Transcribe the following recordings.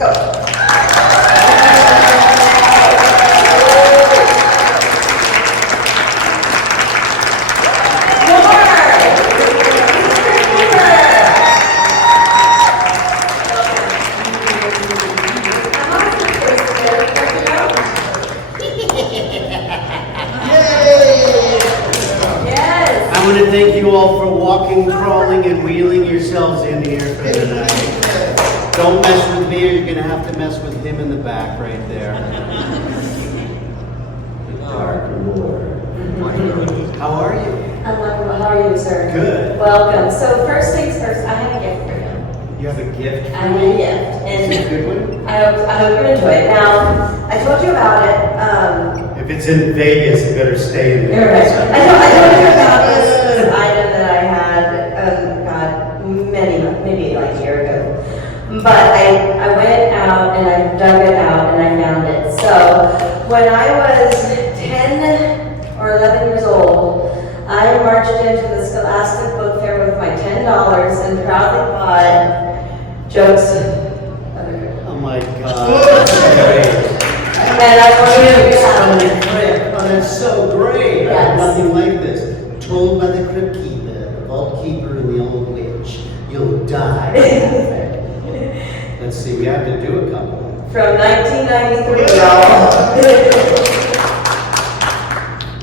go. I want to thank you all for walking, crawling, and wheeling yourselves in here for tonight. Don't mess with me or you're going to have to mess with him in the back right there. The Dark Lord. How are you? I'm wonderful. How are you, sir? Good. Welcome. So first things first, I have a gift for you. You have a gift for I have me? a gift. Is it a good one? I hope you enjoy it. Now, I told you about it. If it's in Vegas, it better stay in You're Vegas. right. I told you about this item that I had, maybe like a year ago. But I went out and I dug it out and I found it. So when I was 10 or 11 years old, I marched into the Scholastic Book Fair with my $10 and proudly bought Jokes. Oh my God. That's great. And I wanted to Oh, that's so great. I have Yes. nothing like this. Told by the crypt keeper, the vault keeper, and the old witch, you'll die. Let's see, we have to do a couple. From 1993, y'all.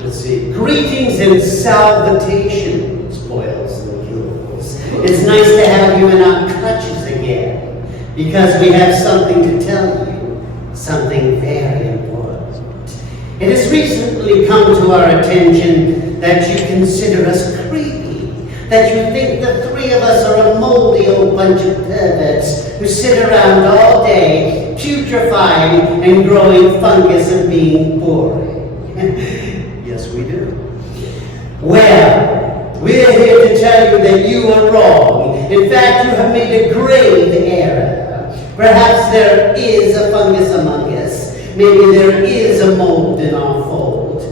Let's see. Greetings and salutations, boils and ghouls. It's nice to have you in our clutches again, because we have something to tell you, something very important. It has recently come to our attention that you consider us creepy, that you think the three of us are a moldy old bunch of perverts who sit around all day, putrefying and growing fungus and being boring. Yes, we do. Well, we're here to tell you that you are wrong. In fact, you have made a grave error. Perhaps there is a fungus among us. Maybe there is a mold in our fold.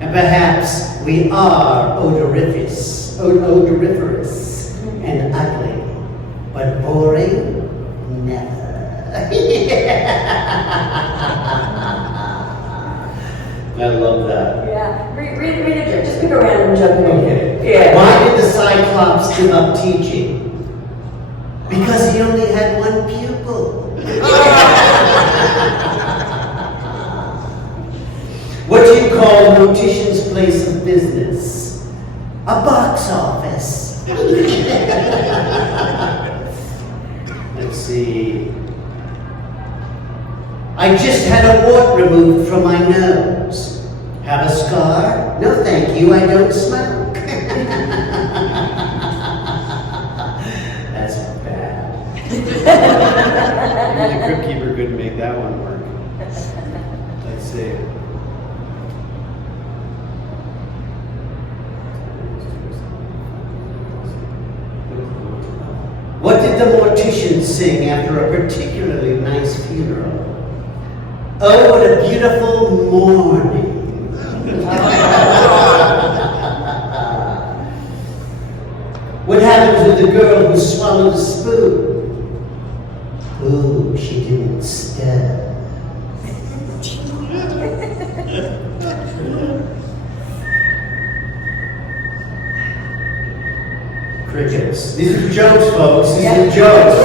And perhaps we are odoriferous and ugly. But boring? Never. I love that. Yeah, read it. Just pick a random joke. Okay. Yeah. Why did the Cyclops give up teaching? Because he only had one pupil. What do you call a mortician's place of business? A box office. Let's see. I just had a wart removed from my nose. Have a scar? No, thank you, I don't smoke. That's bad. Maybe the crypt keeper couldn't make that one work. Let's see. What did the mortician sing after a particularly nice funeral? Oh, what a beautiful morning. What happened to the girl who swallowed a spoon? Ooh, she didn't stir. Crickets. These are jokes, folks. These are jokes.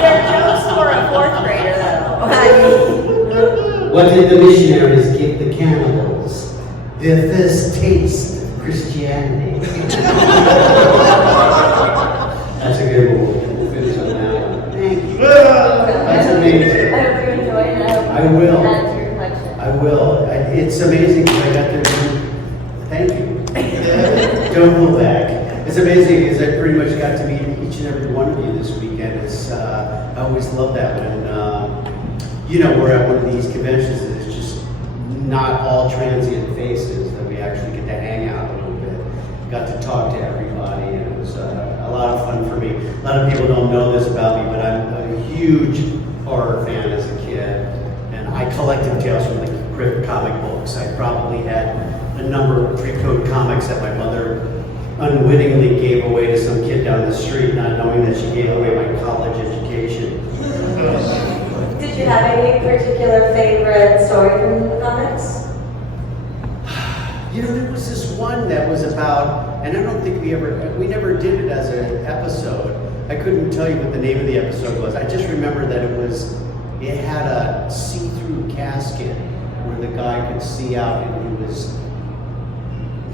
They're jokes for a fourth grader, though. What did the missionaries give the cannibals? Their first taste of Christianity. That's a good one. We'll finish on that one. Thank you. That's amazing. I hope you enjoy it. I will. Add to your collection. I will. It's amazing because I got to. Thank you. Don't pull back. It's amazing because I pretty much got to meet each and every one of you this weekend. I always love that when we're at one of these conventions and it's just not all transient faces, that we actually get to hang out a little bit. Got to talk to everybody, and it was a lot of fun for me. A lot of people don't know this about me, but I'm a huge horror fan as a kid, and I collected tales from the Crypt comic books. I probably had a number of pre-code comics that my mother unwittingly gave away to some kid down the street, not knowing that she gave away my college education. any particular favorite story from the comics? You know, there was this one that was about, and I don't think we never did it as an episode. I couldn't tell you what the name of the episode was. I just remember that it had a see-through casket where the guy could see out, and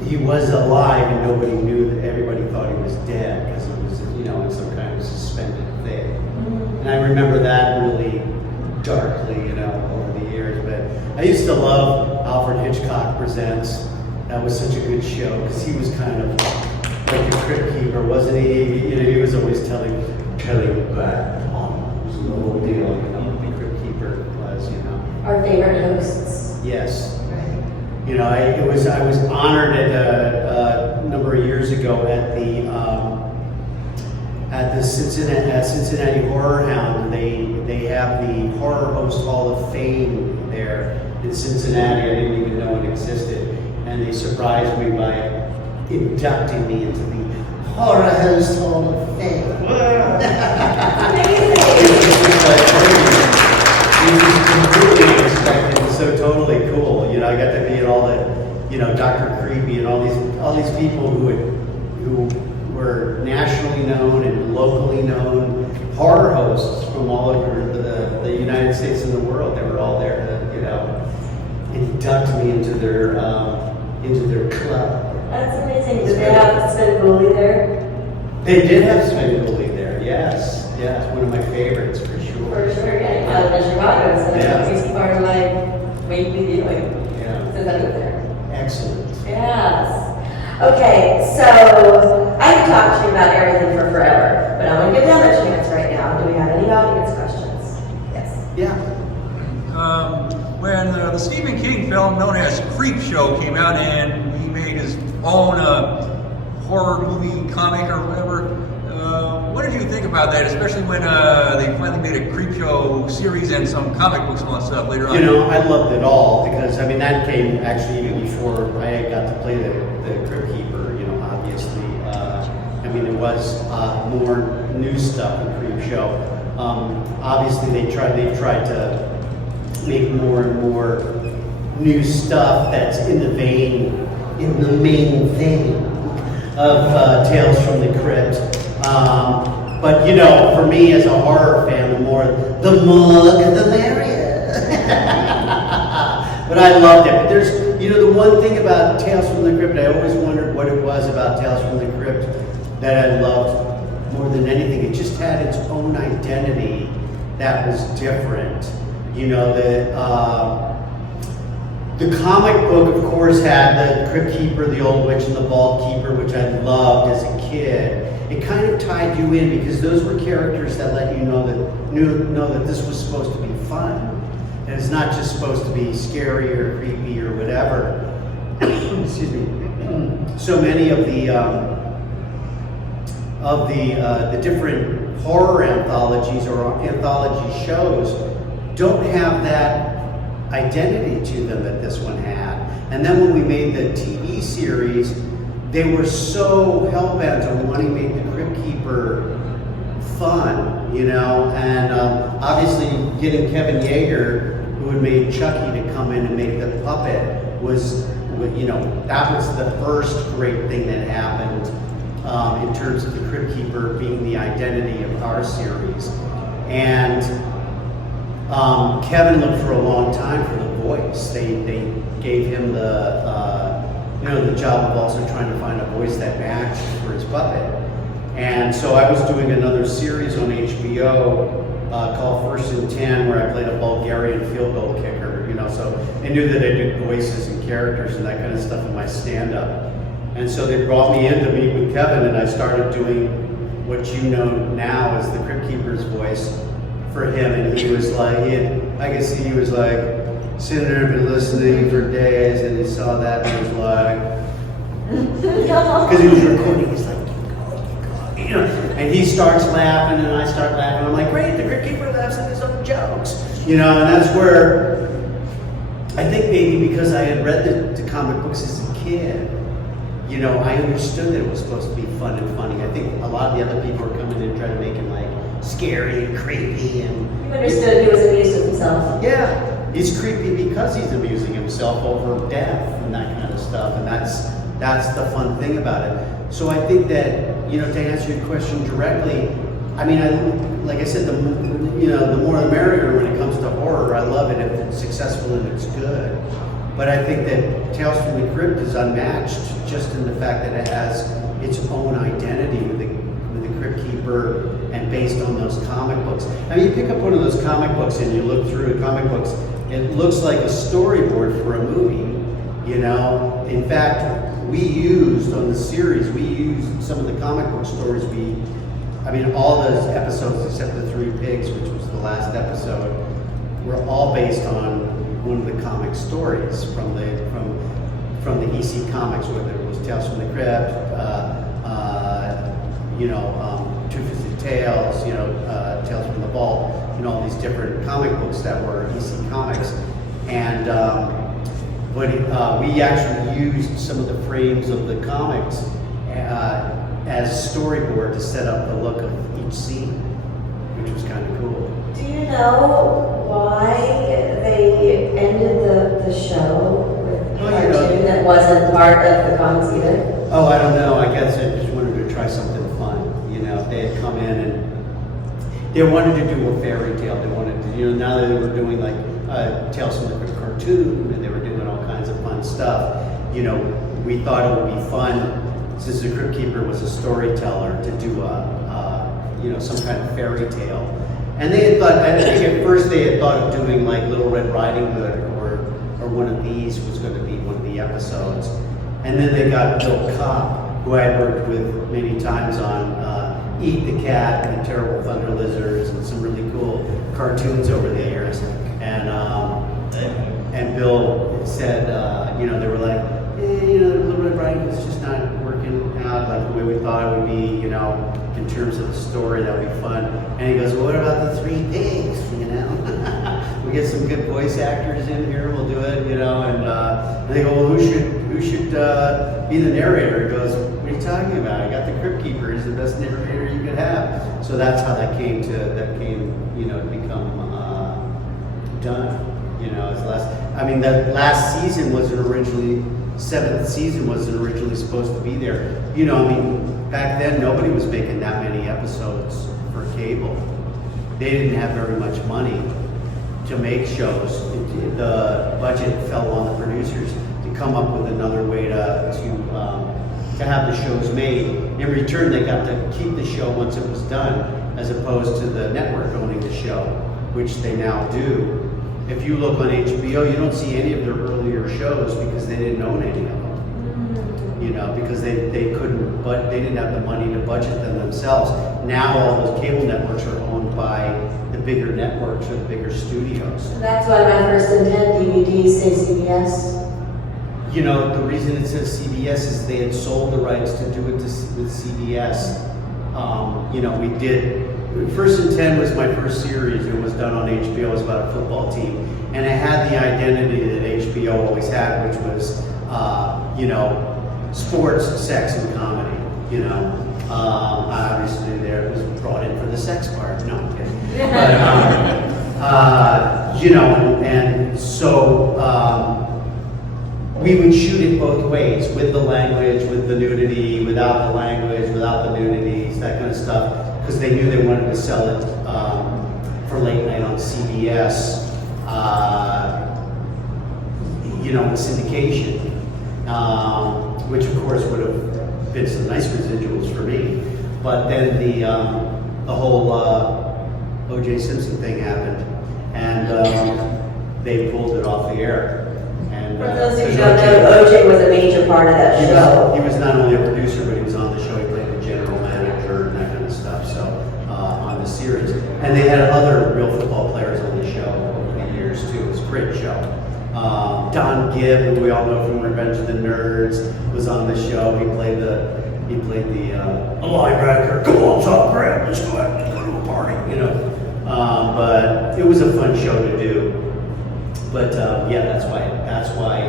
he was alive, and nobody knew that. Everybody thought he was dead because he was, you know, in some kind of suspended thing. And I remember that really darkly, you know, over the years. But I used to love Alfred Hitchcock Presents. That was such a good show because he was kind of like the crypt keeper, wasn't he? You know, he was always telling back on. It was the whole deal. You know, what the crypt keeper was, you know. Our favorite hosts. Yes. You know, I was honored at a number of years ago at the Cincinnati Horror Hound. They have the Horror Host Hall of Fame there in Cincinnati. I didn't even know it existed, and they surprised me by inducting me into the Horror Host Hall of Fame. It was completely unexpected and so totally cool. You know, I got to meet all the, you know, Dr. Creepy and all these people who were nationally known and locally known horror hosts from all over the United States and the world. They were all there to, you know, induct me into their club. That's amazing. Did they have Sven Gooley there? They did have Sven Gooley there, yes. Yeah, it's one of my favorites for sure. For sure, yeah. I live in Chicago, so Yeah. it's part of my weekly viewing. Yeah. Since I live there. Excellent. Yes. Okay, so I could talk to you about everything for forever, but I'm going to give them a chance right now. Do we have any audience questions? Yes. Yeah. When the Stephen King film known as Creep Show came out and he made his own horror movie comic or whatever, what did you think about that, especially when they finally made a Creep Show series and some comic books and all that stuff later on? You know, I loved it all because, I mean, that came actually even before I got to play the Crypt Keeper, you know, obviously. I mean, it was more new stuff in Creep Show. Obviously, they've tried to make more and more new stuff that's in the main vein of Tales from the Crypt. But you know, for me as a horror fan, the more the merrier. But I loved it. But there's, you know, the one thing about Tales from the Crypt, I always wondered what it was about Tales from the Crypt that I loved more than anything. It just had its own identity that was different. You know, the comic book, of course, had the Crypt Keeper, the Old Witch, and the Vault Keeper, which I loved as a kid. It kind of tied you in because those were characters that let you know that this was supposed to be fun. And it's not just supposed to be scary or creepy or whatever. Excuse me. So many of the different horror anthologies or anthology shows don't have that identity to them that this one had. And then when we made the TV series, they were so hell-bent on wanting to make the Crypt Keeper fun, you know, and obviously getting Kevin Yeager, who had made Chucky, to come in and make the puppet was, you know, that was the first great thing that happened in terms of the Crypt Keeper being the identity of our series. And Kevin looked for a long time for the voice. They gave him the job of also trying to find a voice that matched for his puppet. And so I was doing another series on HBO called First and 10, where I played a Bulgarian field goal kicker, you know, so I knew that I did voices and characters and that kind of stuff in my stand-up. And so they brought me in to meet with Kevin, and I started doing what you know now as the Crypt Keeper's voice for him, and he was like, I could see he was like sitting there and been listening for days, and he saw that and he was like, because he was recording, he's like, you know, and he starts laughing and I start laughing. I'm like, great, the Crypt Keeper laughs at his own jokes, you know, and that's where I think maybe because I had read the comic books as a kid, you know, I understood that it was supposed to be fun and funny. I think a lot of the other people were coming in trying to make him like scary and creepy and. You understood he was amused with himself. He's creepy because he's amusing himself over death and that kind of stuff, and that's the fun thing about it. So I think that, you know, to answer your question directly, I mean, like I said, the more the merrier when it comes to horror. I love it if it's successful and it's good. But I think that Tales from the Crypt is unmatched just in the fact that it has its own identity with the Crypt Keeper and based on those comic books. I mean, you pick up one of those comic books and you look through the comic books, it looks like a storyboard for a movie, you know? In fact, we used on the series, we used some of the comic book stories all those episodes except the Three Pigs, which was the last episode, were all based on one of the comic stories from the EC Comics, whether it was Tales from the Crypt, Two Fisted Tales, Tales from the Vault, all these different comic books that were EC Comics. And we actually used some of the frames of the comics as storyboard to set up the look of each scene, which was kind of cool. Do you know why they ended the show with a cartoon that wasn't part of the comics either? Oh, I don't know. I guess I just wanted to try something fun. They had come in and they wanted to do a fairy tale. They wanted to, now that they were doing like Tales from the Crypt cartoon and they were doing all kinds of fun stuff, we thought it would be fun, since the Crypt Keeper was a storyteller, to do some kind of fairy tale. And they had thought, I think at first they had thought of doing like Little Red Riding Hood or one of these was going to be one of the episodes. And then they got Bill Kopp, who I had worked with many times on Eat the Cat and Terrible Thunder Lizards and some really cool cartoons over the years. And Bill said, they were like, Little Red Riding Hood's just not working out like the way we thought it would be, in terms of the story. That would be fun. And he goes, well, what about the Three Pigs? We get some good voice actors in here, we'll do it, and they go, well, who should be the narrator? He goes, what are you talking about? I got the Crypt Keeper. He's the best narrator you could have. So that's how that came to become done. That last season wasn't originally, seventh season wasn't originally supposed to be there. Back then nobody was making that many episodes for cable. They didn't have very much money to make shows. The budget fell on the producers to come up with another way to have the shows made. In return, they got to keep the show once it was done, as opposed to the network owning the show, which they now do. If you look on HBO, you don't see any of their earlier shows because they didn't own any of them. Because they couldn't, but they didn't have the money to budget them themselves. Now all those cable networks are owned by the bigger networks or the bigger studios. That's why my first intent DVDs say CBS. The reason it says CBS is they had sold the rights to do it with CBS. We did. First and 10 was my first series. It was done on HBO. It was about a football team, and it had the identity that HBO always had, which was, sports, sex, and comedy. Obviously there was brought in for the sex part. No, I'm kidding. But and so we would shoot it both ways, with the language, with the nudity, without the language, without the nudities, that kind of stuff. Because they knew they wanted to sell it for late night on CBS, in syndication, which of course would have been some nice residuals for me. But then the whole O.J. Simpson thing happened, and they pulled it off the air. And, For those who don't know, OJ was a major part of that show. He was not only a producer, but he was on the show. He played the general manager and that kind of stuff. So on the series, and they had other real football players on the show over the years too. It was a great show. Don Gibb, who we all know from Revenge of the Nerds, was on the show. He played the linebacker. Come on, Tom Graham, let's go to a party. But it was a fun show to do. But that's why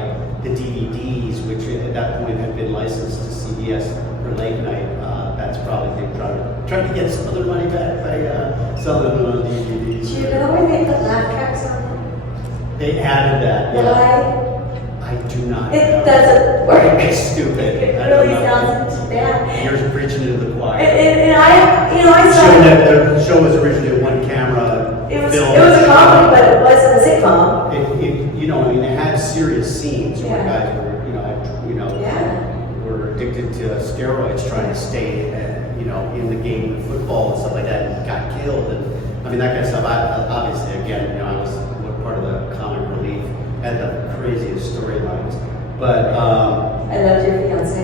the DVDs, which at that point had been licensed to CBS for late night, that's probably they trying to get some of their money back by selling them on DVDs. Do you know where they put laugh tracks on them? They added that, yeah. Why? I do not know. It doesn't work. It's stupid. It I don't really know. sounds bad. You're preaching to the choir. And I saw Showing that the show was originally one camera it was film. a comedy, but it wasn't a sitcom. It had serious scenes where Yeah. guys were, Yeah. were addicted to steroids trying to stay, in the game of football and stuff like that, and got killed, and I mean that kind of stuff. Obviously, again, I was part of the comic relief, had the craziest storylines, but I loved your fiance.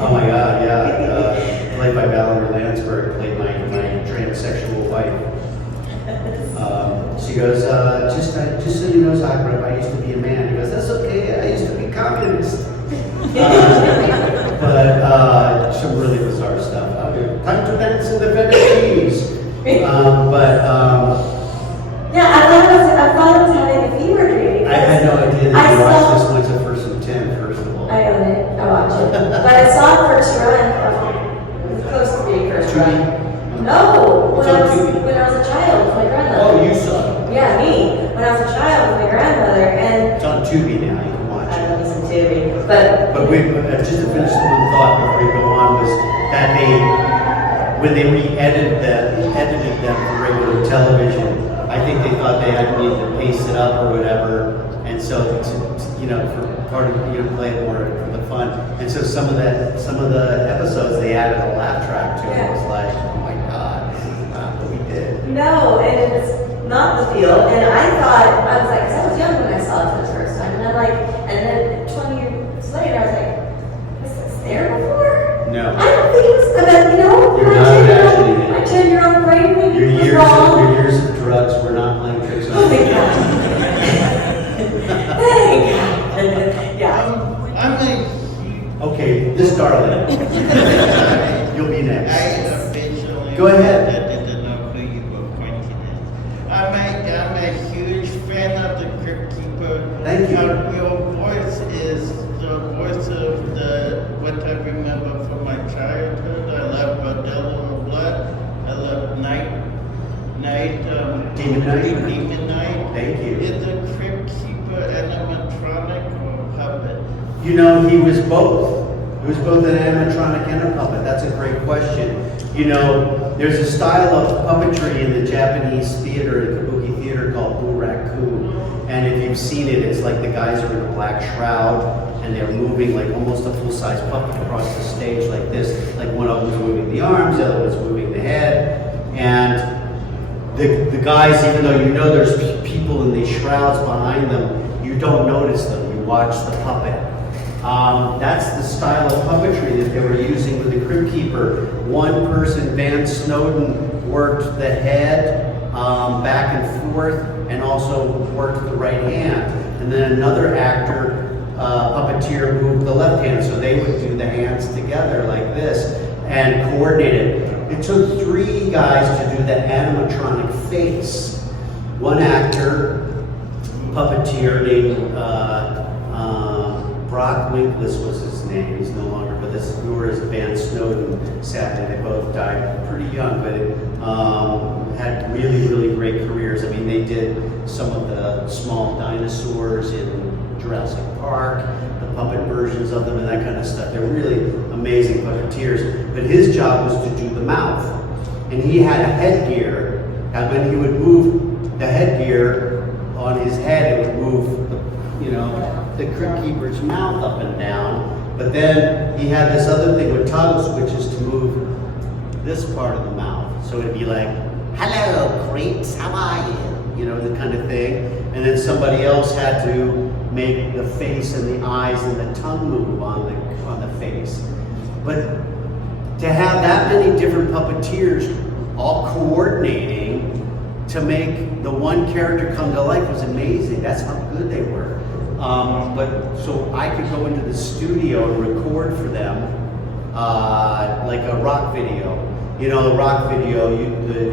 oh my God, yeah, played by Valerie Landsberg, played my transsexual wife. She goes, just so you know, Zagreb, I used to be a man. He goes, that's okay, I used to be communist. But some really bizarre stuff. Time to dance in the Philippines. Yeah, I thought I was having a fever dream. I had no idea that I you saw- watched this once at First and 10, first of all. I own it. I watch it. But I saw it first run. It was close to being first Tubi? run. No, It's on Tubi. when I was a child with my grandmother. Oh, you saw it. Yeah, me. When I was a child with my grandmother, and It's on Tubi now, you can watch I it. don't listen to it, but But just to finish one thought before we go on, was that when they edited them for regular television, I think they thought they had needed to pace it up or whatever, and so for part of play it more for the fun, and so some of the episodes they added a laugh track to. It was like, oh my God, this is not what we did. no, and it's not the feel. And I was like, 'cause I was young when I saw it for the first time, and I'm like, and then 20 years later, I was like, was this there before? No. I don't think it was, You're not imagining it. my 10-year-old brain Your maybe was years wrong. of drugs were not playing tricks Oh on my you. God. Thank God. Yeah. Okay, this darling. You'll be next. I officially Go ahead. I didn't know who you were pointing at. I'm a huge fan of the Crypt Keeper. Thank you. Your voice is the voice of what I remember from my childhood. I love Bordello Blood. I love Demon Night? Demon Night. Thank you. Is the Crypt Keeper animatronic or puppet? He was both. He was both an animatronic and a puppet. That's a great question. There's a style of puppetry in the Japanese theater, the kabuki theater, called buraku. And if you've seen it, it's like the guys are in a black shroud and they're moving like almost a full-size puppet across the stage like this. Like one of them's moving the arms, the other one's moving the head. And the guys, even though there's people in these shrouds behind them, you don't notice them. You watch the puppet. That's the style of puppetry that they were using with the Crypt Keeper. One person, Van Snowden, worked the head back and forth and also worked the right hand. And then another actor, puppeteer, moved the left hand, so they would do the hands together like this and coordinate it. It took 3 guys to do the animatronic face. One actor, puppeteer named Brock Winkless was his name. He's no longer with us. Nor is Van Snowden. Sadly, they both died pretty young, but had really, really great careers. I mean, they did some of the small dinosaurs in Jurassic Park, the puppet versions of them, and that kind of stuff. They're really amazing puppeteers. But his job was to do the mouth, and he had a headgear. And when he would move the headgear on his head, it would move the Crypt Keeper's mouth up and down. But then he had this other thing with toggle switches to move this part of the mouth. So it'd be like, hello, creeps, how are you? The kind of thing. And then somebody else had to make the face and the eyes and the tongue move on the face. But to have that many different puppeteers all coordinating to make the one character come to life was amazing. That's how good they were. But so I could go into the studio and record for them, like a rock video. The rock video,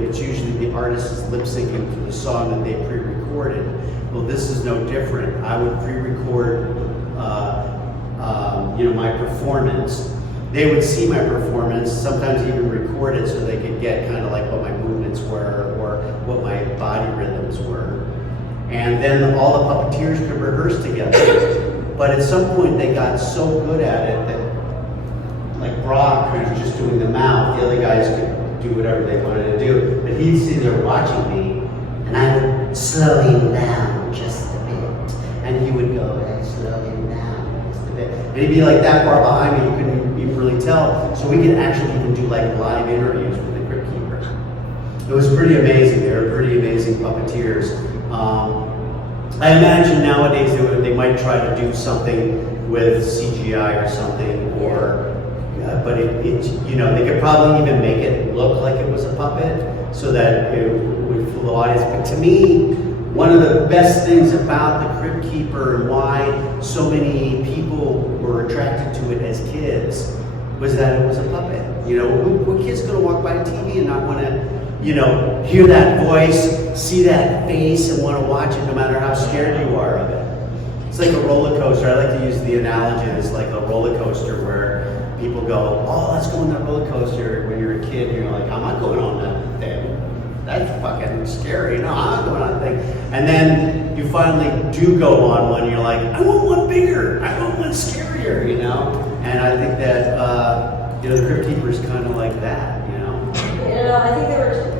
it's usually the artist is lip syncing to the song that they pre-recorded. Well, this is no different. I would pre-record, my performance. They would see my performance, sometimes even record it so they could get kind of like what my movements were or what my body rhythms were. And then all the puppeteers could rehearse together. But at some point they got so good at it that, like Brock, who's just doing the mouth, the other guys could do whatever they wanted to do. But he'd sit there watching me, and I would slow him down just a bit. And he would go, hey, slow him down just a bit. And he'd be like that far behind me, you couldn't even really tell. So we could actually even do like live interviews with the Crypt Keepers. It was pretty amazing. They were pretty amazing puppeteers. I imagine nowadays they might try to do something with CGI or something, or but it you know, they could probably even make it look like it was a puppet so that it would fool the audience. But to me, one of the best things about the Crypt Keeper and why so many people were attracted to it as kids was that it was a puppet. You know, what kid's gonna walk by TV and not want to, you know, hear that voice, see that face, and want to watch it no matter how scared you are of it? It's like a roller coaster. I like to use the analogy, it's like a roller coaster where people go, oh, let's go on that roller coaster. When you're a kid, you're like, I'm not going on that thing. That's fucking scary. No, I'm not going on that thing. And then you finally do go on one, you're like, I want one bigger. I want one scarier, you know? And I think that, you know, the Crypt Keeper is kind of like that, you know? You know, I think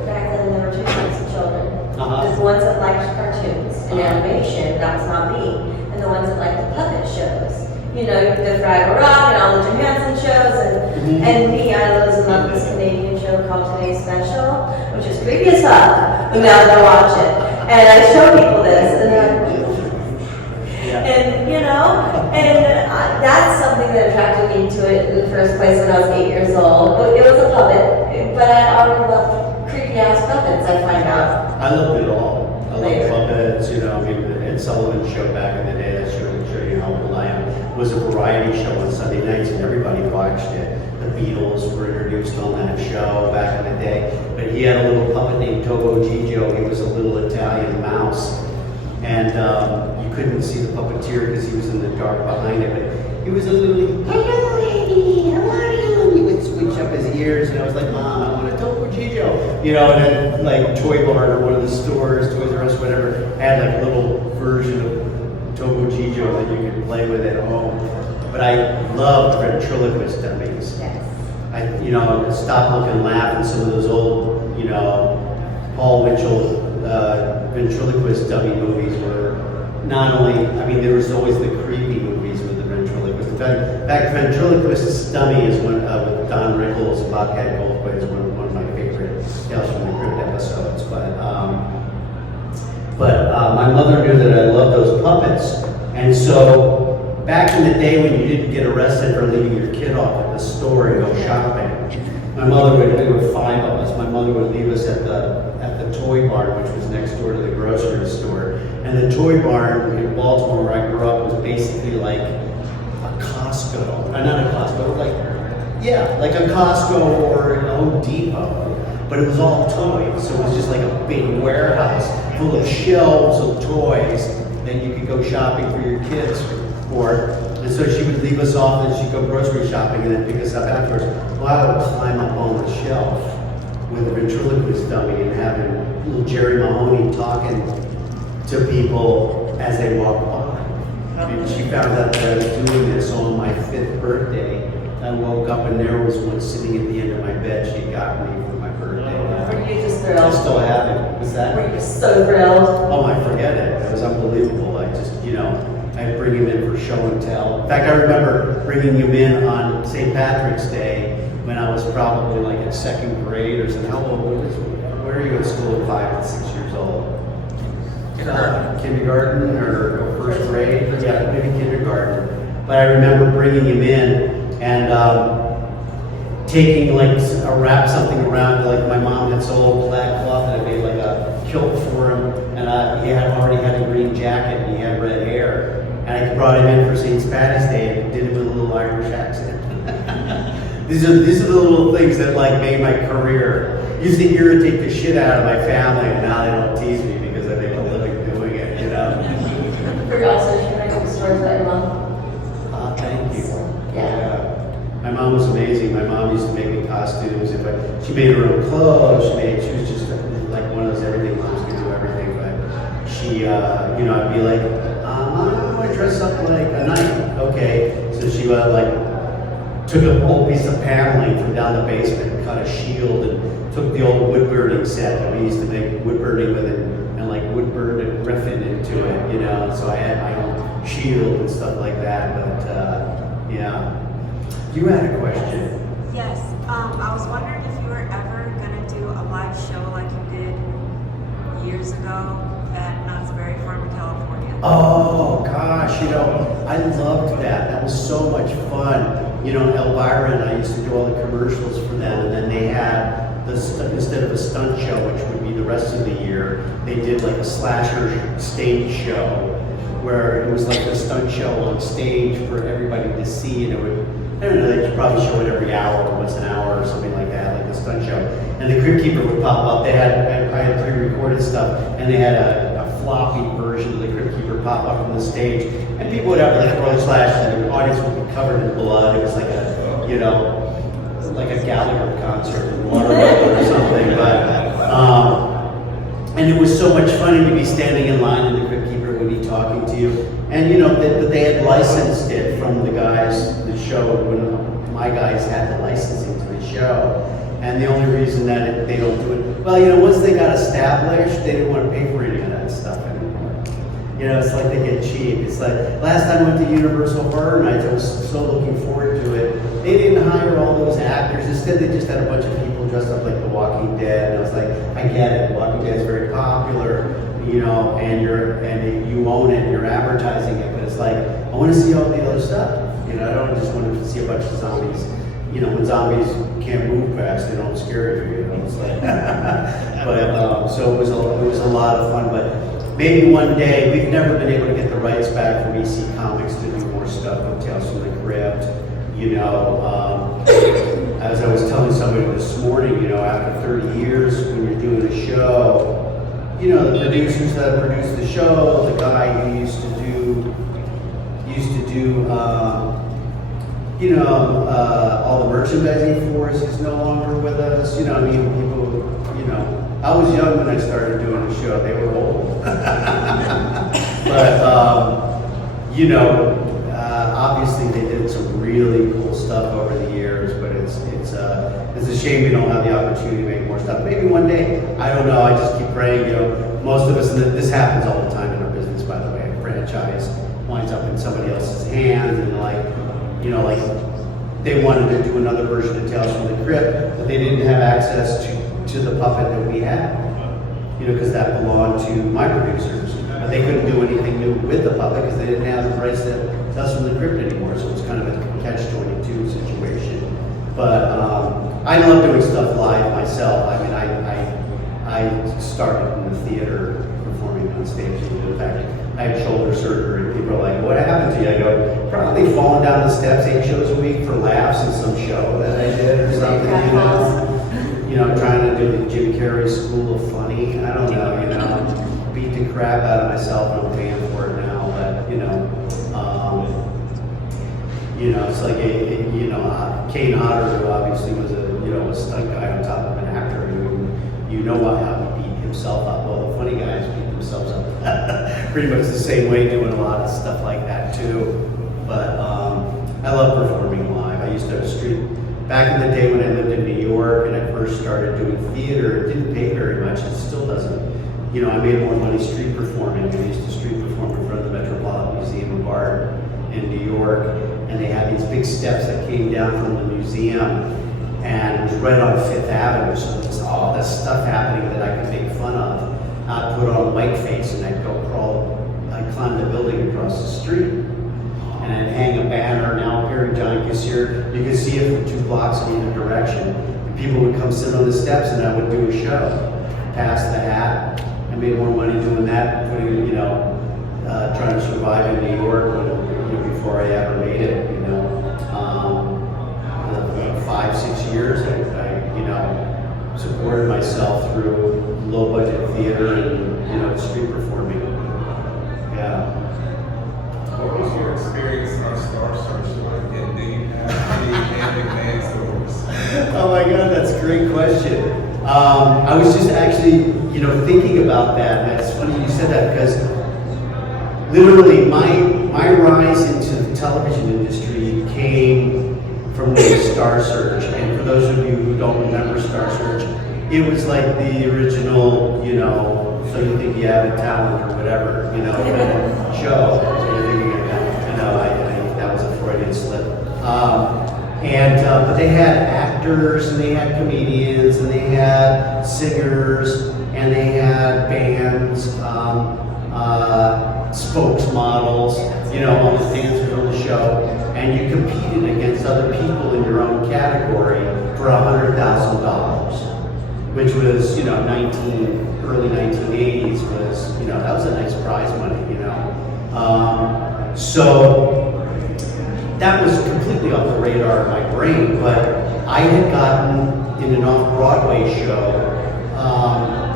back then there were two types of children. There's the ones that liked cartoons and animation, that was not me, and the ones that liked the puppet shows. You know, the Fraggle Rock and all the Jim Henson shows, and me, I was in love with this Canadian show called Today's Special, which is creepy as fuck, but now I watch it. And I show people this, and they're like, and you know, and that's something that attracted me to it in the first place when I was 8 years old. It was a puppet, but I already loved creepy ass puppets, I find out. I loved it all. I loved puppets, you know, I mean, the Ed Sullivan show back in the day, that show you how old I am, was a variety show on Sunday nights and everybody watched it. The Beatles were introduced on that show back in the day. But he had a little puppet named Togo Gigio. He was a little Italian mouse. And you couldn't see the puppeteer because he was in the dark behind it. But he was a little, hello lady, how are you? And he would switch up his ears, and I was like, Mom, I want a Togo Gigio. You know, and then like Toy Barn or one of the stores, Toys R Us, whatever, had like a little version of Togo Gigio that you could play with at home. But I loved ventriloquist dummies. Yes. I, you know, stop, look, and laugh in some of those old, you know, Paul Mitchell ventriloquist dummy movies were not only, I mean, there was always the creepy movies with the ventriloquist. In fact, ventriloquist dummy is one with Don Rickles and Bobcat Goldthwait is one of my favorite Tales from the Crypt episodes. But my mother knew that I loved those puppets, and so back in the day when you didn't get arrested for leaving your kid off at the store and go shopping, my mother would, there were 5 of us, my mother would leave us at the Toy Barn, which was next door to the grocery store. And the Toy Barn in Baltimore, where I grew up, was basically like a Costco. Not a Costco, like a Costco or a Home Depot. But it was all toys, so it was just like a big warehouse full of shelves of toys that you could go shopping for your kids for. And so she would leave us off and she'd go grocery shopping and then pick us up afterwards. Well, I would climb up on the shelf with a ventriloquist dummy and having little Jerry Mahoney talking to people as they walked by. And she found out that I was doing this on my 5th birthday. I woke up and there was one sitting at the end of my bed. She got me for my birthday. Were you just I thrilled? still have it. What's that? Were you so thrilled? Oh, I forget it. It was unbelievable. I just, you know, I'd bring him in for show and tell. In fact, I remember bringing him in on St. Patrick's Day when I was probably like in 2nd grade or something. How old was you? Where are you at school at 5 and 6 years old? Kindergarten or 1st grade? Yeah, maybe kindergarten. But I remember bringing him in and taking like wrap something around, like my mom had sold black cloth and I made like a kilt for him, and he had already had a green jacket and he had red hair, and I brought him in for St. Patty's Day and did him with a little Irish accent. These are the little things that like made my career. Used to irritate the shit out of my family, and now they don't tease me because I make a living doing it, you know. For also sharing the stories about your mom. Thank you. Yeah. My mom was amazing. My mom used to make me costumes. She made her own clothes. She was just like one of those everything moms can do everything. But she she, I'd be like, I want to dress up like a knight. Okay, so she took an old piece of paneling from down the basement and cut a shield and took the old wood burning set that we used to make wood burning with it and wood burned a griffin into it, so I had my own shield and stuff like that, but yeah. You had a question. Yes, I was wondering if you were ever gonna do a live show like you did years ago at Knott's Berry Farm in California. Oh gosh, I loved that. That was so much fun. Elvira and I used to do all the commercials for them, and then they had instead of a stunt show, which would be the rest of the year, they did like a slasher stage show where it was like a stunt show on stage for everybody to see, and it would, I don't know, they could probably show it every hour, once an hour or something like that, like a stunt show. And the Crypt Keeper would pop up. I had pre-recorded stuff, and they had a floppy version of the Crypt Keeper pop up on the stage, and people would have their throats slashed, and the audience would be covered in blood. It was like a Gallagher concert in Waterloo or something. And it was so much fun to be standing in line, and the Crypt Keeper would be talking to you. And but they had licensed it from the guys that showed when my guys had the licensing to the show. And the only reason that they don't do it, once they got established, they didn't want to pay for any of that stuff anymore. It's like they get cheap. It's like, last time I went to Universal Horror Nights, I was so looking forward to it. They didn't hire all those actors. Instead, they just had a bunch of people dressed up like The Walking Dead. And I was like, I get it. Walking Dead is very popular, and you own it, you're advertising it. But it's like, I want to see all the other stuff. I don't just want to see a bunch of zombies. When zombies can't move fast, they don't scare you. It's like, so it was a lot of fun. But maybe one day, we've never been able to get the rights back from EC Comics to do more stuff with Tales from the Crypt. As I was telling somebody this morning, after 30 years, when you're doing a show, the producers that produce the show, the guy who used to do all the merchandising for us is no longer with us. People, I was young when I started doing the show. They were old. But, obviously they did some really cool stuff over the years, but it's a shame we don't have the opportunity to make more stuff. Maybe one day, I don't know, I just keep praying, most of us, and this happens all the time in our business, by the way, a franchise winds up in somebody else's hands, and they wanted to do another version of Tales from the Crypt, but they didn't have access to the puppet that we had, because that belonged to my producers. But they couldn't do anything new with the puppet because they didn't have the rights to Tales from the Crypt anymore. So it's kind of a catch-22 situation. But I love doing stuff live myself. I mean, I started in the theater performing on stage. In fact, I had shoulder surgery. People are like, "What happened to you?" I go, "Probably falling down the steps 8 shows a week for laughs in some show that I did or something." Trying to do the Jim Carrey School of Funny. I don't know. Beat the crap out of myself, and I'm paying for it now. But it's like Kane Hodder, who obviously was a stunt guy on top of an actor. How he beat himself up. Well, the funny guys beat themselves up pretty much the same way, doing a lot of stuff like that too. But I love performing live. I used to have a street back in the day when I lived in New York and I first started doing theater. It didn't pay very much. It still doesn't. I made more money street performing. I used to street perform in front of the Metropolitan Museum of Art in New York, and they had these big steps that came down from the museum, and it was right on Fifth Avenue, so there was all this stuff happening that I could make fun of. I'd put on a white face and I'd I'd climb the building across the street, and I'd hang a banner, "Now appearing John Kassir." You could see it from 2 blocks in either direction. And people would come sit on the steps and I would do a show. Pass the hat. I made more money doing that, trying to survive in New York before I ever made it. 5, 6 years, I supported myself through low budget theater and street performing. Yeah. What was your experience on Star Search like? And do you have any anecdotes? Oh my God, that's a great question. I was just actually you know, thinking about that, and it's funny you said that because literally my rise into the television industry came from the Star Search. And for those of you who don't remember Star Search, it was like the original, you know, so you think you have a talent or whatever, you know, show. So you're thinking of that. I know, that was a Freudian slip. But they had actors, and they had comedians, and they had singers, and they had bands, spokesmodels, you know, all the dancers on the show, and you competed against other people in your own category for $100,000, which was, you know, early 1980s was, you know, that was a nice prize money, you know. So that was completely off the radar of my brain, but I had gotten in an off-Broadway show,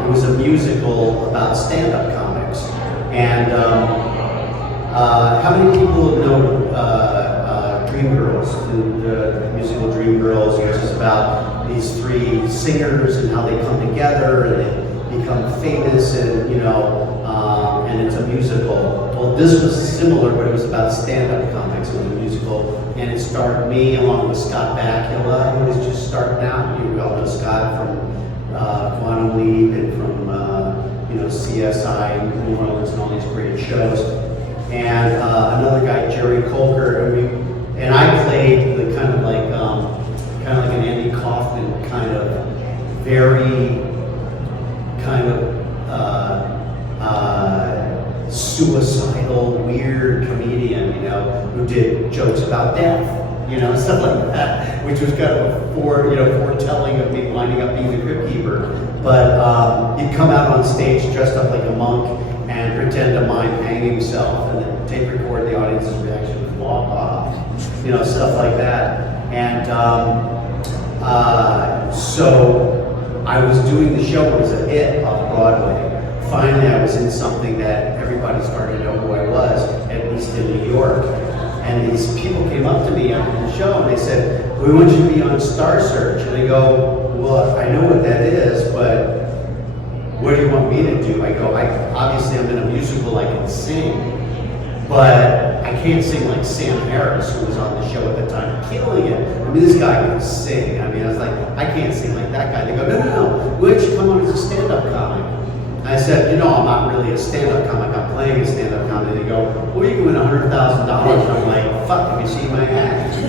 it was a musical about stand-up comics. And how many people know Dreamgirls, the musical Dreamgirls, which is about these three singers and how they come together and they become famous, and you know, and it's a musical. Well, this was similar, but it was about stand-up comics. It was a musical, and it starred me along with Scott Bakula, who was just starting out. You all know Scott from Quantum Leap and from you know, CSI, New Orleans, and all these great shows. And another guy, Jerry Colker, and I played the kind of like an Andy Kaufman kind of very kind of suicidal, weird comedian, you know, who did jokes about death, you know, stuff like that, which was kind of foretelling of me winding up being the crypt keeper. But he'd come out on stage dressed up like a monk and pretend to mime hang himself, and then tape record the audience's reaction and walk off, you know, stuff like that. And so I was doing the show. It was a hit off Broadway. Finally, I was in something that everybody started to know who I was, at least in New York. And these people came up to me after the show and they said, "We want you to be on Star Search." And I go, "Well, I know what that is, but what do you want me to do?" I go, obviously I'm in a musical, I can sing, but I can't sing like Sam Harris, who was on the show at the time, killing it. I mean, this guy can sing. I mean, I was like, I can't sing like that guy. They go, no, why don't you come on as a stand-up comic? I said, you know, I'm not really a stand-up comic, I'm playing a stand-up comic. They go, well, you can win $100,000. I'm like, fuck, have you seen my act? You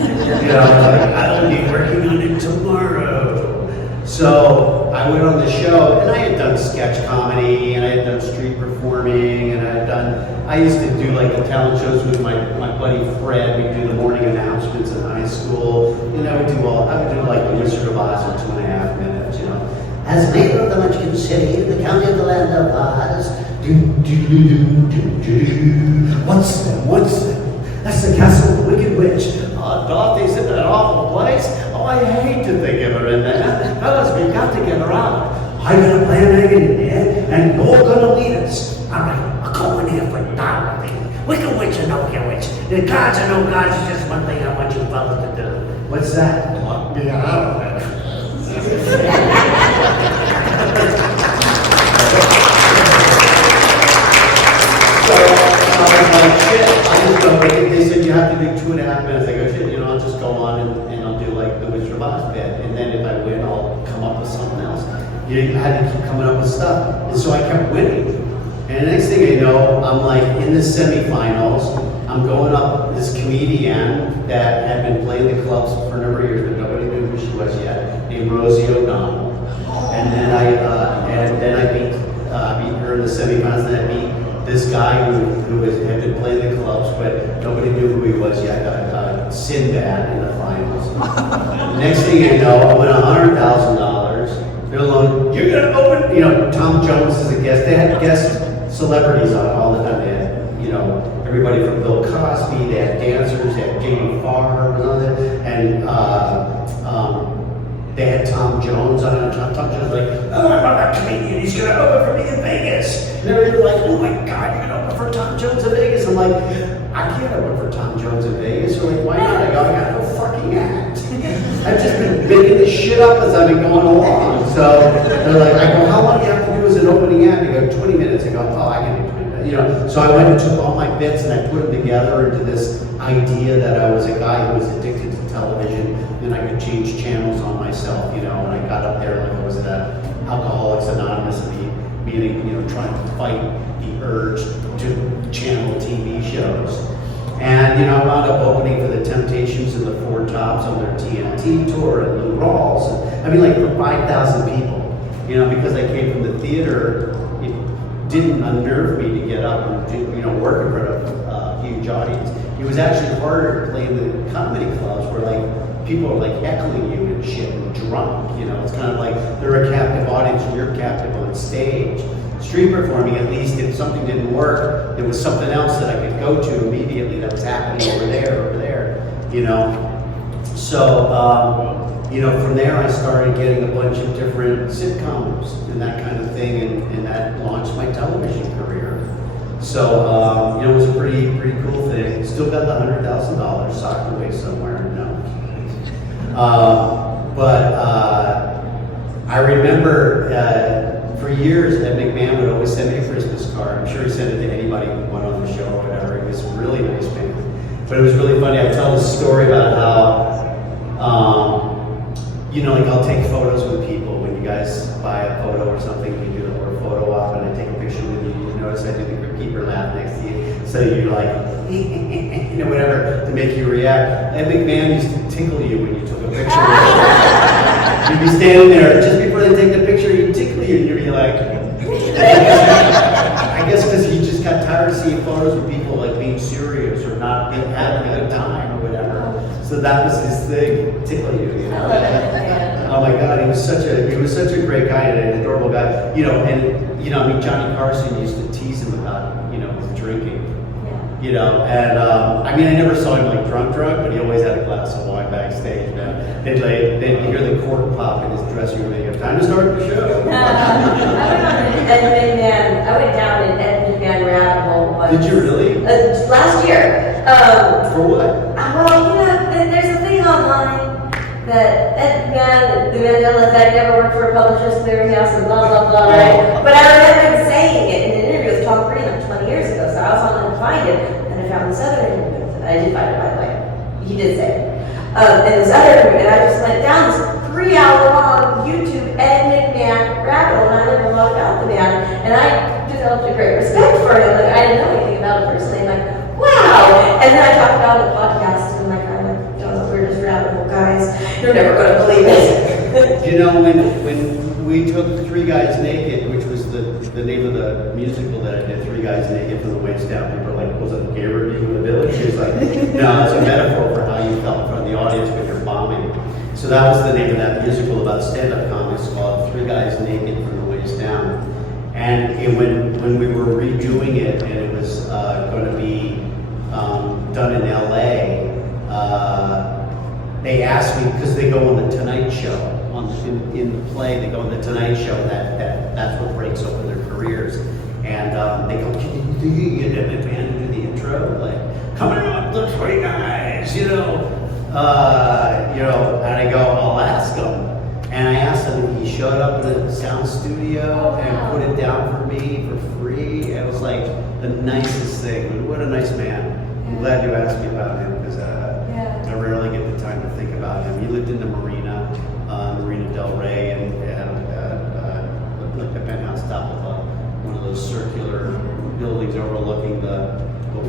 know, like, I'll be working on it tomorrow. So I went on the show, and I had done sketch comedy, and I had done street performing, and I used to do like the talent shows with my buddy Fred. We'd do the morning announcements in high school, and I would do like the Wizard of Oz in 2.5 minutes, you know. As mayor of the Munchkin City, the county of the land of Oz, what's that? That's the castle of the Wicked Witch. Oh, Dorothy's in that awful place. Oh, I hate to think of her in there. Fellas, we've got to get her out. I'm gonna play an egg in there, and you're gonna lead us. All right, I'll go in here for Dorothy. Wicked Witch or no Wicked Witch. The gods or no gods is just one thing I want you fellas to do. What's that? Lock me out of it. They said you have to do 2.5 minutes. I go, shit, you know, I'll just go on and I'll do like the Wizard of Oz bit. And then if I win, I'll come up with something else. You know, I had to keep coming up with stuff. And so I kept winning. And the next thing I know, I'm like in the semifinals. I'm going up this comedian that had been playing the clubs for a number of years, but nobody knew who she was yet, named Rosie O'Donnell. And then I beat her in the semifinals, and I beat this guy who had been playing the clubs, but nobody knew who he was yet. Sinbad in the finals. Next thing I know, I win $100,000. They're alone. You're gonna open. You know, Tom Jones is a guest. They had guest celebrities on all the time. They had, you know, everybody from Bill Cosby. They had dancers. They had Jamie Farr and all that. And they had Tom Jones on it. Tom Jones was like, "Oh, I'm a comedian. He's gonna open for me in Vegas." And they were like, "Oh my God, you're gonna open for Tom Jones in Vegas?" I'm like, "I can't open for Tom Jones in Vegas." They're like, "Why not?" I go, "I got no fucking act." I've just been making this shit up as I've been going along. So they're like, I go, how long do you have to do as an opening act? They go, 20 minutes. I go, oh, I can do 20 minutes. You know, so I went and took all my bits and I put them together into this idea that I was a guy who was addicted to television and I could change channels on myself, you know, and I got up there like I was at Alcoholics Anonymous meeting, you know, trying to fight the urge to channel TV shows. And, you know, I wound up opening for the Temptations and the Four Tops on their TNT tour and Lou Rawls. And, I mean, like for 5,000 people, you know, because I came from the theater, it didn't unnerve me to get up and do, you know, work in front of a huge audience. It was actually harder to play in the comedy clubs where, like, people are, like, heckling you and shit and drunk, you know. It's kind of like they're a captive audience and you're captive on stage. Street performing, at least if something didn't work, there was something else that I could go to immediately that was happening over there, you know. So, you know, from there I started getting a bunch of different sitcoms and that kind of thing, and that launched my television career. So, you know, it was a pretty cool thing. Still got the $100,000 socked away somewhere, but I remember for years that McMahon would always send me a Christmas card. I'm sure he sent it to anybody who went on the show or whatever. He was a really nice man. But it was really funny. I tell this story about how, you know, like I'll take photos with people. When you guys buy a photo or something, you do the word photo op, and I take a picture with you. You notice I do the Crypt Keeper laugh next to you. So you're like, you know, whatever, to make you react. And McMahon used to tickle you when you took a picture with him. You'd be standing there, just before they take the picture, he'd tickle you, and you'd be like, I guess because he just got tired of seeing photos of people like being serious or not having a good time or whatever. So that was his thing, tickle you know. Oh my God, he was such a great guy and an adorable guy. You know, and, you know, I mean, Johnny Carson used to tease him about, you know, his drinking. You know, and I mean, I never saw him like drunk, but he always had a glass of wine backstage, man. They'd hear the cork pop in his dressing room and they'd go, time to start the show. I went down an Ed McMahon rabbit hole once. Did you really? Last year. For what? Well, you know, there's a thing online that Ed McMahon, the Mandela Effect, never worked for a publisher's clearinghouse and blah, blah, blah, right? But I remember him saying it in an interview with Tom Green like 20 years ago, so I was on to find it, and I found this other interview. I did find it, by the way. He did say it. And this other interview, and I just went down this 3-hour-long YouTube Ed McMahon rabbit hole, and I learned a lot about the man, and I developed a great respect for him. Like, I didn't know anything about him personally. I'm like, wow! And then I talked about the podcast, and like, I'm like, oh, we're just rabbit hole guys. You're never going to believe it. You know, when we took Three Guys Naked, which was the name of the musical that I did, Three Guys Naked from the waist down, people were like, was it a gay review in the village? She was like, no, it's a metaphor for how you felt in front of the audience when you're bombing. So that was the name of that musical about stand-up comics called Three Guys Naked from the waist down. And when we were redoing it, and it was going to be done in LA, they asked me, because they go on the Tonight Show, in the play, they go on the Tonight Show, that's what breaks open their careers. And they go, can you get Ed McMahon to do the intro? Like, coming up, the Three Guys, you know, and I go, I'll ask him. And I asked him, and he showed up in the sound studio and put it down for me for free. It was like the nicest thing. What a nice man. I'm glad you asked me about him, because I rarely get the time to think about him. He lived in the Marina Del Rey, and like the penthouse top of one of those circular buildings overlooking the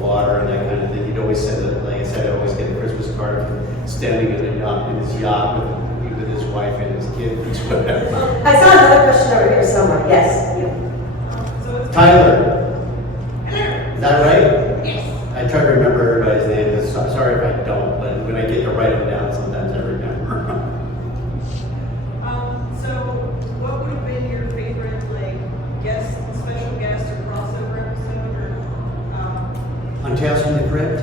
water and that kind of thing. He'd always said that, like I said, I always get a Christmas card from standing in his yacht with his wife and his kids, whatever. I saw another question over here somewhere. Yes. Tyler. Is that right? Yes. I try to remember everybody's name. Sorry if I don't, but when I get to write them down, sometimes I remember. So what would have been your favorite, like, special guest or crossover episode, or On Tales from the Crypt?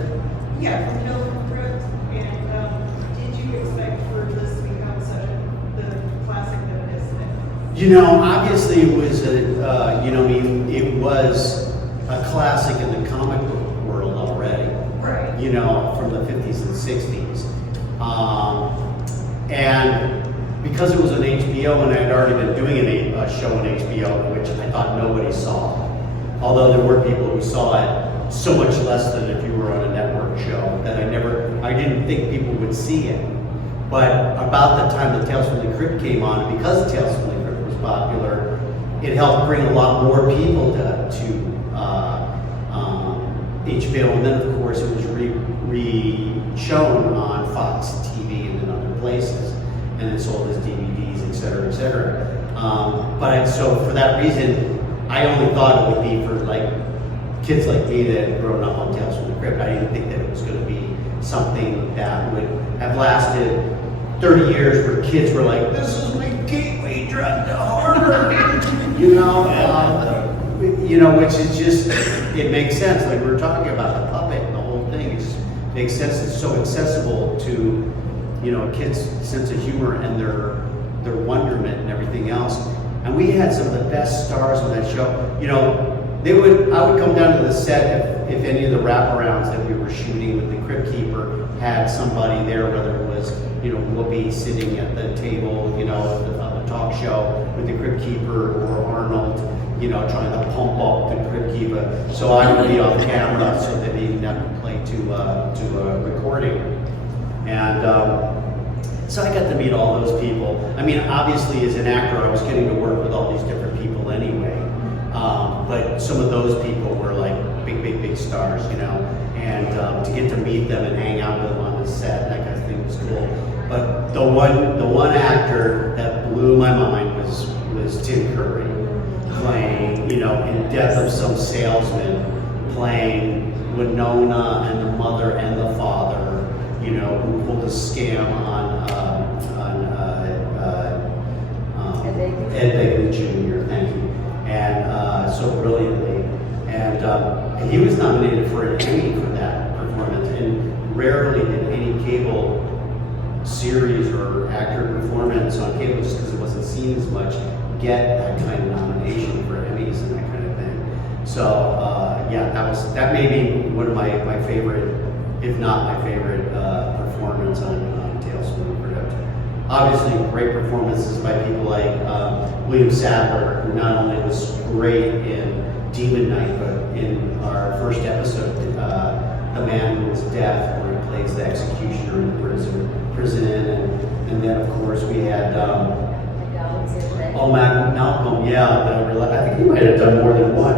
yeah, from Tales from the Crypt, and did you expect for this to become the classic that it is today? You know, obviously it was it was a classic in the comic book world already. Right. You know, from the 50s and 60s. And because it was on HBO and I had already been doing a show on HBO, which I thought nobody saw, although there were people who saw it so much less than if you were on a network show, that I didn't think people would see it. But about the time the Tales from the Crypt came on, because Tales from the Crypt was popular, it helped bring a lot more people to HBO. And then, of course, it was re-shown on Fox TV and in other places, and it sold as DVDs, et cetera, et cetera. So for that reason, I only thought it would be for like kids like me that had grown up on Tales from the Crypt. I didn't think that it was going to be something that would have lasted 30 years where kids were like, this is my gateway drug to horror. Which is just, it makes sense. Like we were talking about the puppet and the whole thing. It just makes sense. It's so accessible to, a kid's sense of humor and their wonderment and everything else. And we had some of the best stars on that show. I would come down to the set if any of the wraparounds that we were shooting with the Crypt Keeper had somebody there, whether it was, Whoopi sitting at the table, on the talk show with the Crypt Keeper, or Arnold, trying to pump up the Crypt Keeper. So I would be off camera so that he didn't have to play to a recording. And so I got to meet all those people. I mean, obviously as an actor, I was getting to work with all these different people anyway. But some of those people were like big stars, and to get to meet them and hang out with them on the set, that kind of thing was cool. But the one actor that blew my mind was Tim Curry, playing, in Death of Some Salesman, playing Winona and the mother and the father, who pulled a scam on Ed Begley Jr. Thank you. And so brilliantly. And he was nominated for an Emmy for that performance. And rarely did any cable series or actor performance on cable, just because it wasn't seen as much, get that kind of nomination for Emmys and that kind of thing. So that may be one of my favorite, if not my favorite, performance on Tales from the Crypt. Obviously, great performances by people like William Sadler, who not only was great in Demon Knight, but in our first episode, The Man Who Was Deaf, where he plays the executioner in the prison. And then, of course, we had Malcolm, I think he might have done more than one.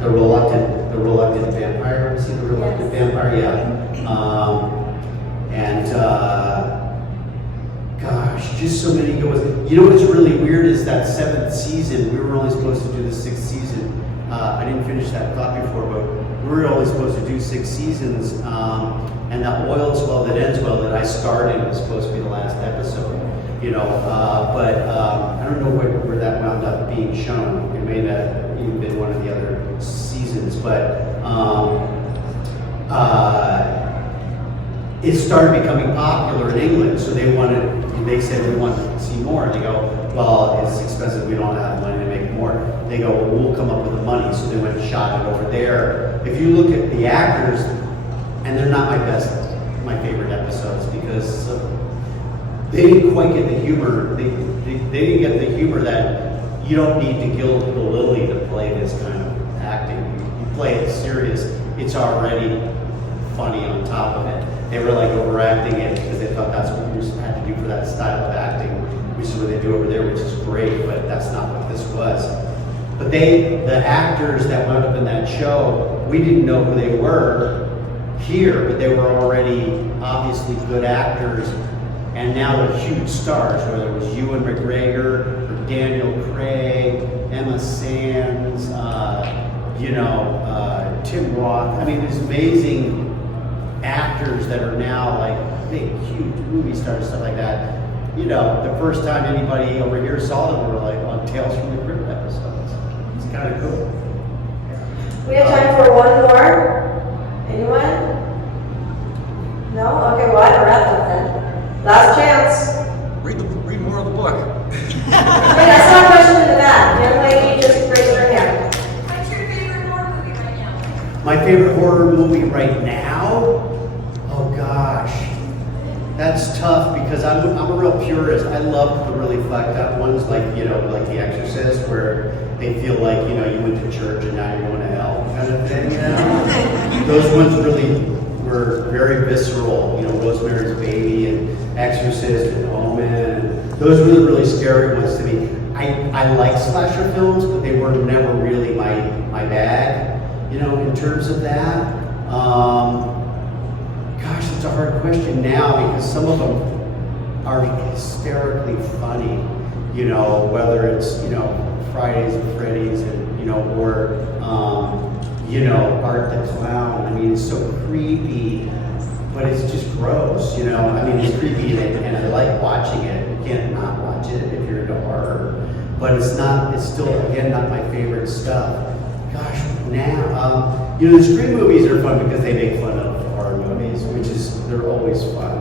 The Reluctant Vampire. See the Reluctant Vampire? Yeah. Gosh, just so many good ones. You know what's really weird is that 7th season, we were only supposed to do the 6th season. I didn't finish that thought before, but we were only supposed to do 6 seasons. And that Oils Well That Ends Well that I started was supposed to be the last episode. But I don't know where that wound up being shown. It may not have even been one of the other seasons, but it started becoming popular in England, so they said we want to see more. And they go, well, it's expensive, we don't have money to make more. They go, well, we'll come up with the money. So they went and shot it over there. If you look at the actors, and they're not my favorite episodes, because they didn't quite get the humor. They didn't get the humor that you don't need to gild the lily to play this kind of acting. You play it serious, it's already funny on top of it. They were like overacting it because they thought that's what you had to do for that style of acting, which is what they do over there, which is great, but that's not what this was. But the actors that wound up in that show, we didn't know who they were here, but they were already obviously good actors, and now they're huge stars, whether it was Ewan McGregor, or Daniel Craig, Emma Sands, Tim Roth. I mean, there's amazing actors that are now like big, huge movie stars, stuff like that. The first time anybody over here saw them were like on Tales from the Crypt episodes. It's kind of cool. We have time for one more. Anyone? No? Okay, well, I have a wrap up then. Last chance. Read more of the book. Wait, I saw a question in the back. Young lady just raised her hand. What's your favorite horror movie right now? My favorite horror movie right now? Oh gosh. That's tough because I'm a real purist. I love the really fucked up ones like, like The Exorcist, where they feel like, you went to church and now you're going to hell kind of thing, Those ones really were very visceral, Rosemary's Baby and Exorcist and Omen. And those were the really scary ones to me. I like slasher films, but they were never really my bag, in terms of that. Gosh, it's a hard question now because some of them are hysterically funny, whether it's, Fridays at Freddy's and, or, Art the Clown. I mean, it's so creepy, but it's just gross, I mean, it's creepy and I like watching it. You can't not watch it if you're into horror, but it's still, again, not my favorite stuff. Gosh, now, the Scream movies are fun because they make fun of horror movies, they're always fun.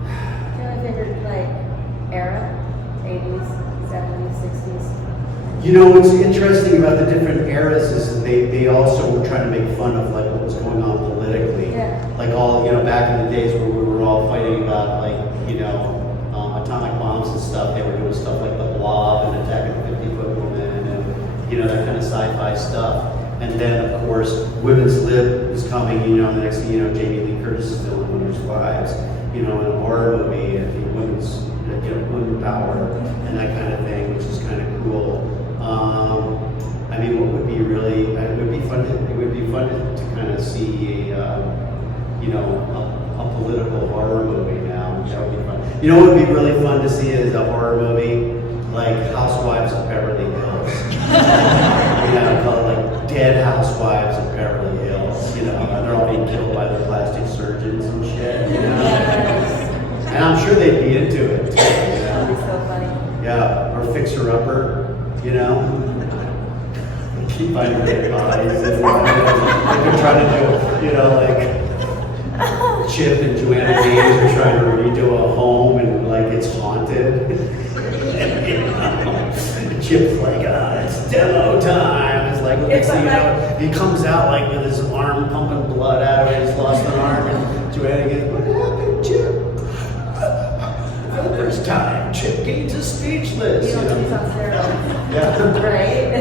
Do you have a favorite, era? 80s, 70s, 60s? What's interesting about the different eras is that they also were trying to make fun of what was going on politically. Yeah. Like all, back in the days where we were all fighting about atomic bombs and stuff, they were doing stuff like The Blob and Attack of the 50-Foot Woman and, that kind of sci-fi stuff. And then, of course, Women's Lib is coming, the next thing Jamie Lee Curtis is doing Winter's Wives, in a horror movie, and women's, women power and that kind of thing, which is kind of cool. I mean, what would be really, it would be fun to kind of see a political horror movie now. That would be fun. What would be really fun to see is a horror movie like Housewives of Beverly Hills. Call it like Dead Housewives of Beverly Hills. And they're all being killed by the plastic surgeons and shit. And I'm sure they'd be into it too. That'd be so funny. Yeah, or Fixer Upper. Keep finding dead bodies and they're trying to do, like Chip and Joanna Gaines are trying to redo a home and it's haunted. And Chip's like, it's demo time. It's like, he comes out with his arm pumping blood out of it. He's lost an arm, and Joanna Gaines, what happened, Chip? For the first time, Chip Gaines is speechless. He's on steroids. Yeah. Right?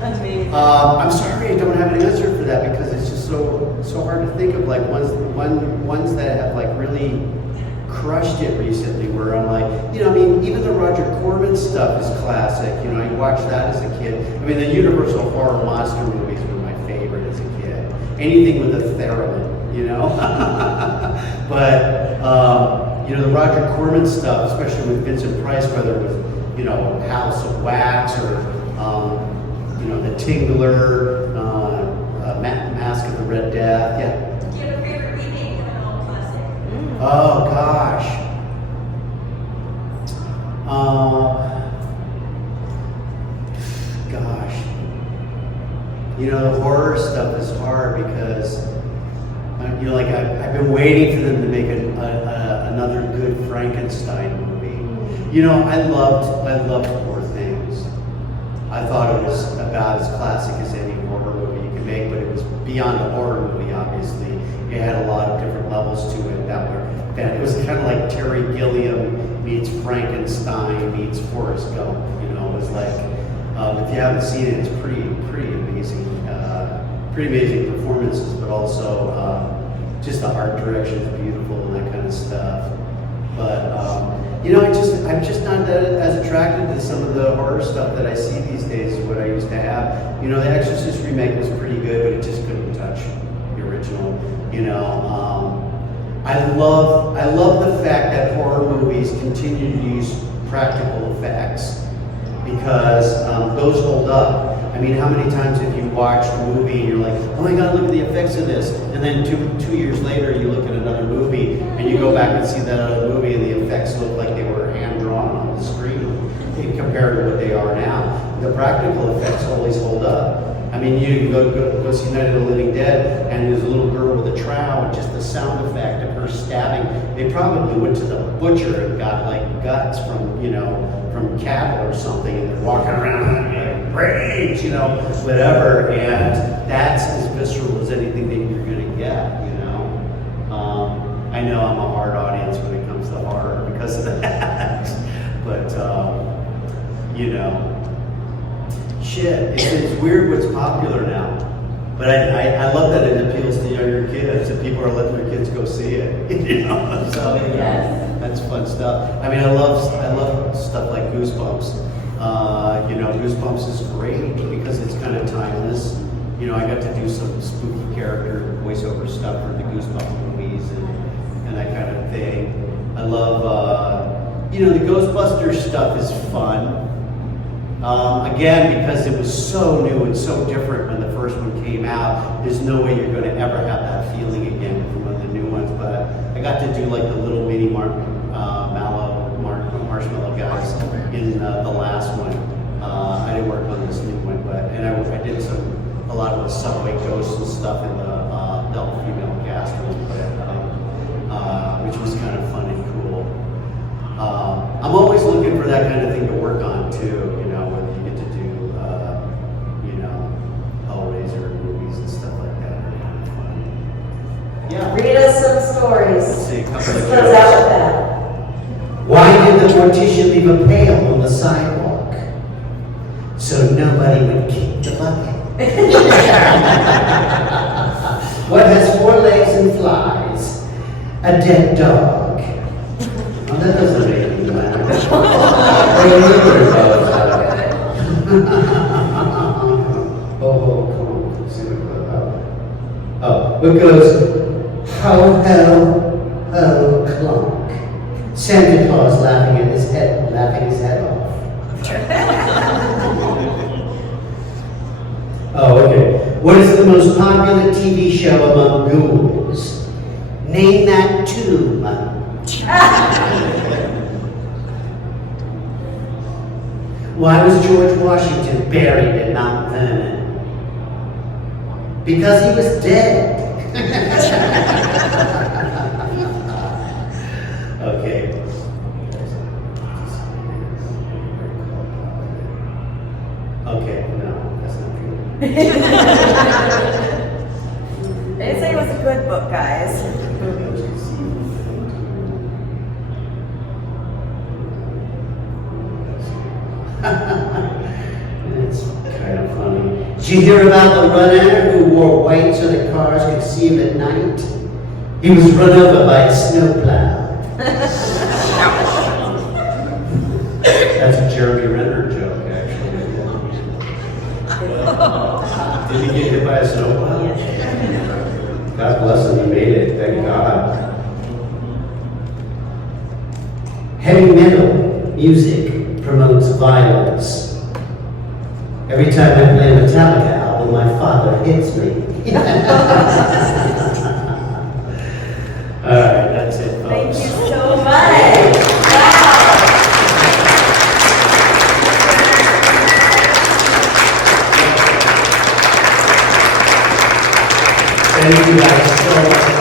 Amazing. I'm sorry I don't have an answer for that because it's just so hard to think of ones that have really crushed it recently where I'm even the Roger Corman stuff is classic. I watched that as a kid. I mean, the Universal horror monster movies were my favorite as a kid. Anything with a theremin, But, the Roger Corman stuff, especially with Vincent Price, whether it was, House of Wax or, The Tingler, Mask of the Red Death, yeah. Do you have a favorite remake of an old classic? Oh, gosh. The horror stuff is hard because, I've been waiting for them to make another good Frankenstein movie. I loved Poor Things. I thought it was about as classic as any horror movie you could make, but it was beyond a horror movie, obviously. It had a lot of different levels to it that were, it was kind of like Terry Gilliam meets Frankenstein meets Forrest Gump, It was like, if you haven't seen it, it's pretty amazing performances, but also just the art direction is beautiful and that kind of stuff. But I'm just not that as attracted to some of the horror stuff that I see these days as what I used to have. The Exorcist remake was pretty good, but it just couldn't touch the original. I love the fact that horror movies continue to use practical effects because those hold up. I mean, how many times have you watched a movie and you're like, oh my God, look at the effects of this, and then two years later you look at another movie and you go back and see that other movie and the effects look like they were hand drawn on the screen compared to what they are now. The practical effects always hold up. I mean, you can go see Night of the Living Dead, and there's a little girl with a trowel, and just the sound effect of her stabbing. They probably went to the butcher and got guts from cattle or something, and they're walking around rage, whatever. And that's as visceral as anything that you're gonna get. I know I'm a hard audience when it comes to horror because of that. But, you know, shit, it's weird what's popular now. But I love that it appeals to younger kids, and people are letting their kids go see it. You know, so Yes. that's fun stuff. I mean, I love stuff like Goosebumps. You know, Goosebumps is great because it's kind of timeless. You know, I got to do some spooky character voiceover stuff for the Goosebumps movies and that kind of thing. I love, you know, the Ghostbusters stuff is fun. Again, because it was so new and so different when the first one came out, there's no way you're going to ever have that feeling again from one of the new ones. But I got to do like the little mini marshmallow guys in the last one. I didn't work on this new one, but I did a lot of the subway ghosts and stuff in the all-female cast which was kind of fun and cool. I'm always looking for that kind of thing to work on too. You know, whether you get to do you know, Hellraiser movies and stuff like that are kind of fun. Yeah. Read us some stories. Let's see a couple Let's of close out with that. Why did the mortician leave a pail on the sidewalk? So nobody would kick the bucket. What has 4 legs and flies? A dead dog. Oh, that doesn't make any sense. Oh, come on. Let's see what goes. Ho, ho, ho, clunk. Santa Claus laughing his head off. Oh, okay. What is the most popular TV show among ghouls? Name that tomb. Why was George Washington buried at Mount Vernon? Because he was dead. Okay. Okay, no, that's not true. They didn't say it was a good book, guys. It's kind of funny. Did you hear about the runner who wore white so that cars could see him at night? He was run over by a snowplow. That's a Jeremy Renner joke, actually. Did he get hit by a snowplow? God bless him, he made it, thank God. Heavy metal music promotes violence. Every time I play a Metallica album, my father hits me. All right, that's it, folks. Thank you so much. Wow. Thank you guys so much.